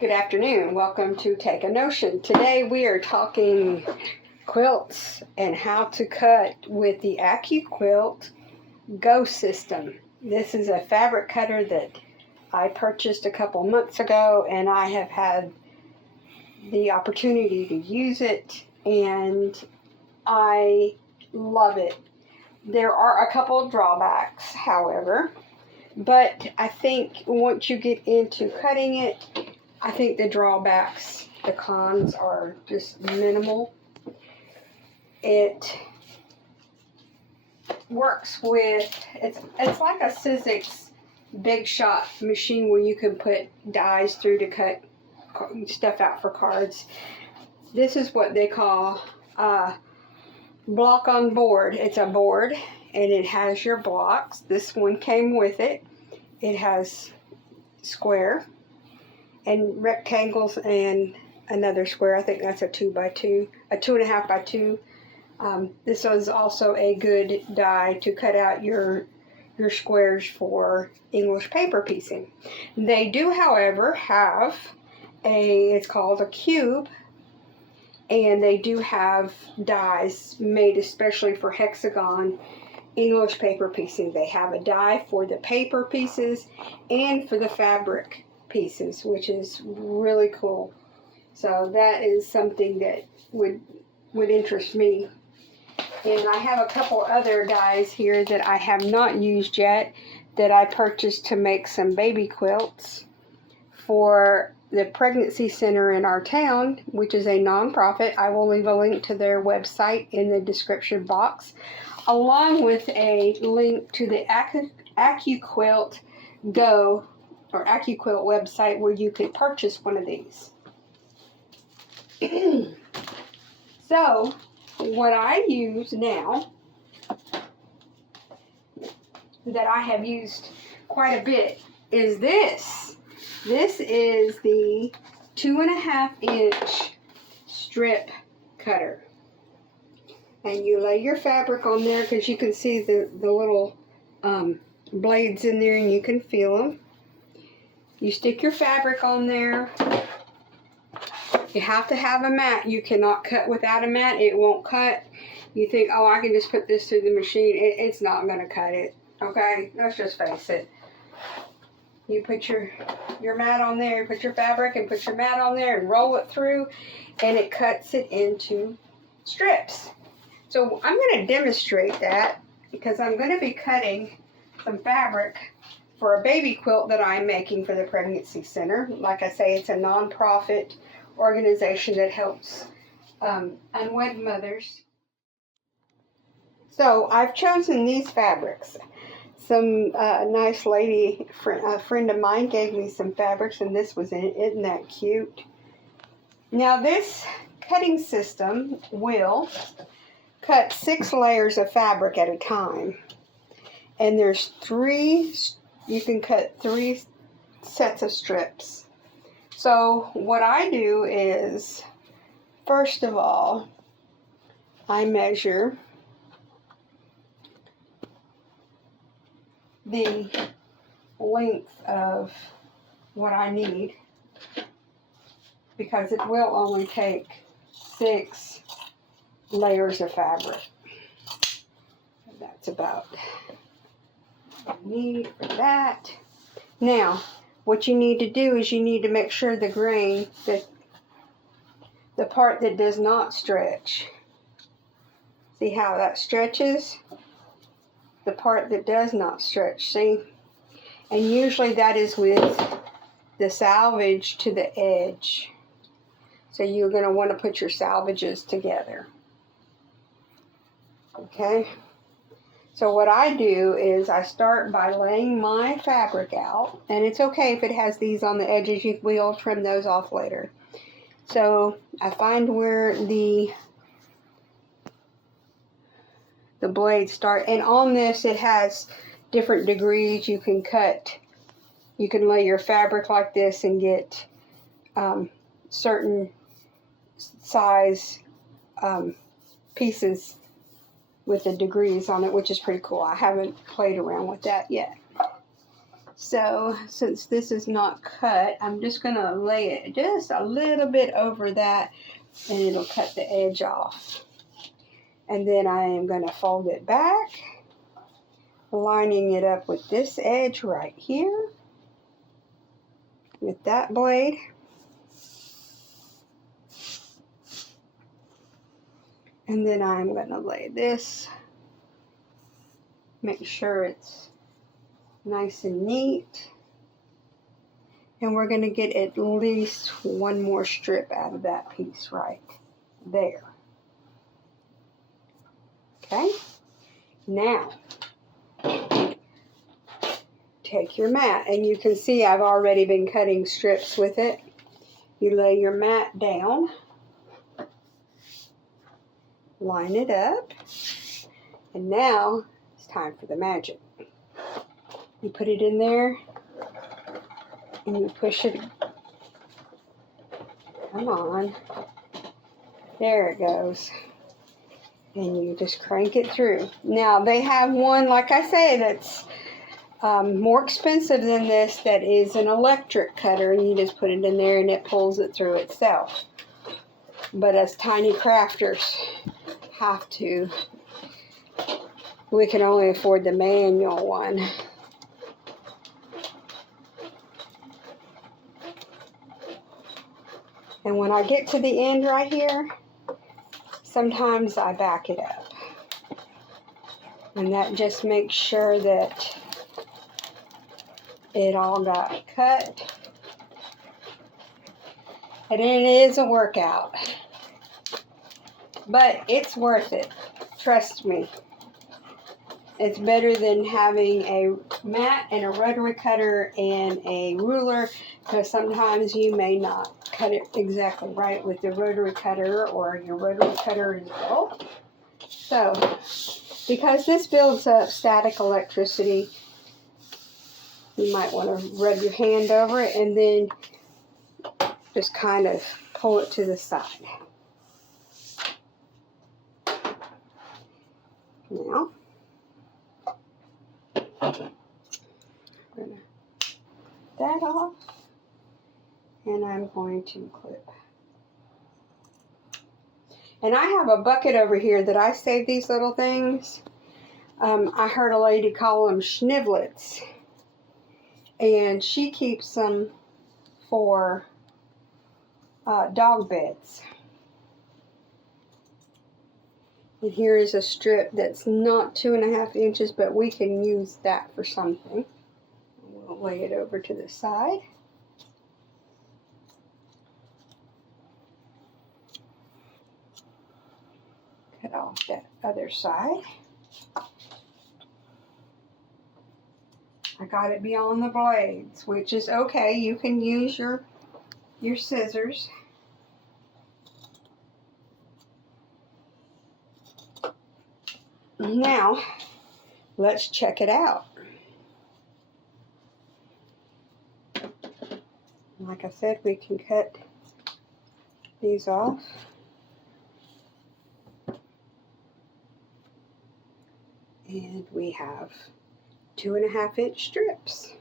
Good afternoon. Welcome to Take a Notion. Today we are talking quilts and how to cut with the Accuquilt GO system. This is a fabric cutter that I purchased a couple months ago, and I have had the opportunity to use it, and I love it. There are a couple of drawbacks, however, but I think once you get into cutting it, I think the drawbacks, the cons, are just minimal. It works with, it's like a Sizzix big shot machine where you can put dies through to cut stuff out for cards. This is what they call block on board. It's a board and it has your blocks. This one came with it. It has square and rectangles and another square. I think that's a 2x2, a 2.5x2. This is also a good die to cut out your squares for English paper piecing. They do, however, have it's called a cube, and they do have dies made especially for hexagon English paper piecing. They have a die for the paper pieces and for the fabric pieces, which is really cool. So that is something that would interest me. And I have a couple other dies here that I have not used yet that I purchased to make some baby quilts for the pregnancy center in our town, which is a nonprofit. I will leave a link to their website in the description box, along with a link to the Accuquilt GO or Accuquilt website where you could purchase one of these. So what I use now, that I have used quite a bit, is this. This is the 2.5-inch strip cutter. And you lay your fabric on there because you can see the little blades in there and you can feel them. You stick your fabric on there. You have to have a mat. You cannot cut without a mat. It won't cut. You think, oh, I can just put this through the machine. It's not going to cut it. Okay? Let's just face it. You put your mat on there, you put your fabric and put your mat on there and roll it through, and it cuts it into strips. So I'm going to demonstrate that because I'm going to be cutting some fabric for a baby quilt that I'm making for the pregnancy center. Like I say, it's a nonprofit organization that helps unwed mothers. So I've chosen these fabrics. Some nice lady, a friend of mine, gave me some fabrics, and this was in it. Isn't that cute? Now this cutting system will cut 6 layers of fabric at a time, and there's 3. You can cut 3 sets of strips. So what I do is, first of all, I measure the length of what I need, because it will only take 6 layers of fabric. And that's about what I need for that. Now, what you need to do is you need to make sure the grain, the part that does not stretch, see how that stretches? The part that does not stretch, see? And usually that is with the salvage to the edge. So you're going to want to put your salvages together. Okay? So what I do is I start by laying my fabric out, and it's okay if it has these on the edges. We'll trim those off later. So I find where the blades start, and on this it has different degrees. You can cut, you can lay your fabric like this and get certain size pieces with the degrees on it, which is pretty cool. I haven't played around with that yet. So since this is not cut, I'm just going to lay it just a little bit over that, and it'll cut the edge off. And then I am going to fold it back, lining it up with this edge right here with that blade. And then I'm going to lay this, make sure it's nice and neat. And we're going to get at least one more strip out of that piece right there. Okay? Now, take your mat, and you can see I've already been cutting strips with it. You lay your mat down, line it up, and now it's time for the magic. You put it in there, and you push it. Come on. There it goes. And you just crank it through. Now, they have one, like I say, that's more expensive than this, that is an electric cutter, and you just put it in there and it pulls it through itself. But us tiny crafters have to, we can only afford the manual one. And when I get to the end right here, sometimes I back it up. And that just makes sure that it all got cut. And it is a workout. But it's worth it. Trust me. It's better than having a mat and a rotary cutter and a ruler, because sometimes you may not cut it exactly right with the rotary cutter, or your rotary cutter is dull. So, because this builds up static electricity, you might want to rub your hand over it and then just kind of pull it to the side. Now, I'm going to take that off, and I'm going to clip. And I have a bucket over here that I save these little things. I heard a lady call them schnivlets, and she keeps them for dog beds. And here is a strip that's not 2.5 inches, but we can use that for something. We'll lay it over to the side. Cut off that other side. I got it beyond the blades, which is okay. You can use your scissors. Now, let's check it out. Like I said, we can cut these off. And we have 2.5 inch strips.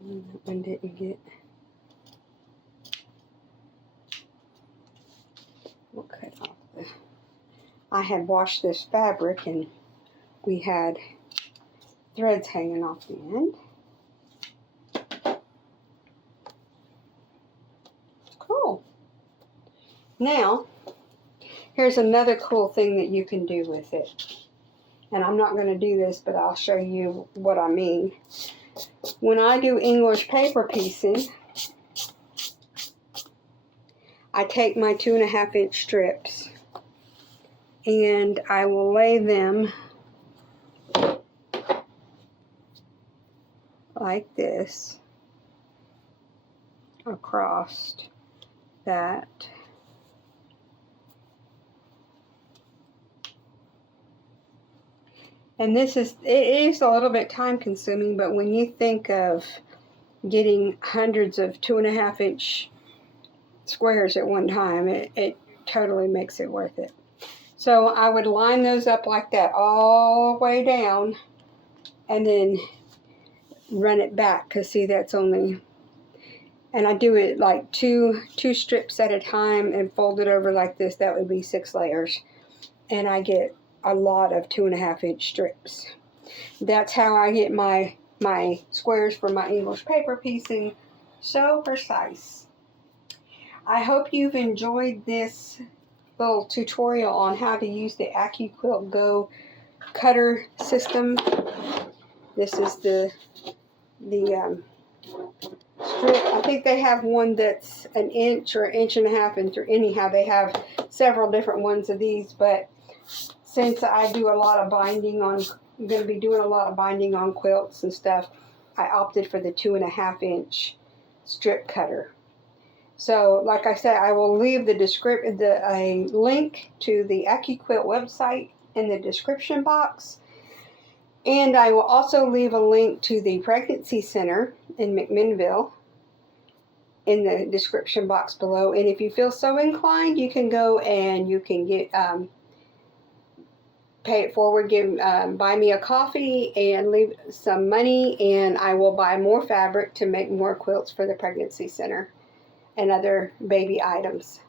And that one didn't get. We'll cut off the. I had washed this fabric and we had threads hanging off the end. Cool. Now, here's another cool thing that you can do with it. And I'm not going to do this, but I'll show you what I mean. When I do English paper piecing, I take my 2.5 inch strips and I will lay them like this across that. And it is a little bit time consuming, but when you think of getting hundreds of 2.5 inch squares at one time, it totally makes it worth it. So I would line those up like that all the way down and then run it back, because see, that's only, and I do it like two strips at a time and fold it over like this. That would be 6 layers, and I get a lot of 2.5-inch strips. That's how I get my squares for my English paper piecing so precise. I hope you've enjoyed this little tutorial on how to use the Accuquilt GO cutter system. This is the strip. I think they have one that's 1 inch or 1.5 inches, and anyhow they have several different ones of these, but since I do a lot of binding on, I'm going to be doing a lot of binding on quilts and stuff, I opted for the 2.5-inch strip cutter. So, like I said, I will leave a link to the Accuquilt website in the description box. And I will also leave a link to the Pregnancy Center in McMinnville in the description box below. And if you feel so inclined, you can go and you can get pay it forward, buy me a coffee and leave some money, and I will buy more fabric to make more quilts for the Pregnancy Center and other baby items.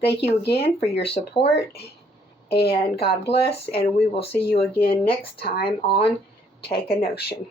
Thank you again for your support, and God bless, and we will see you again next time on Take a Notion.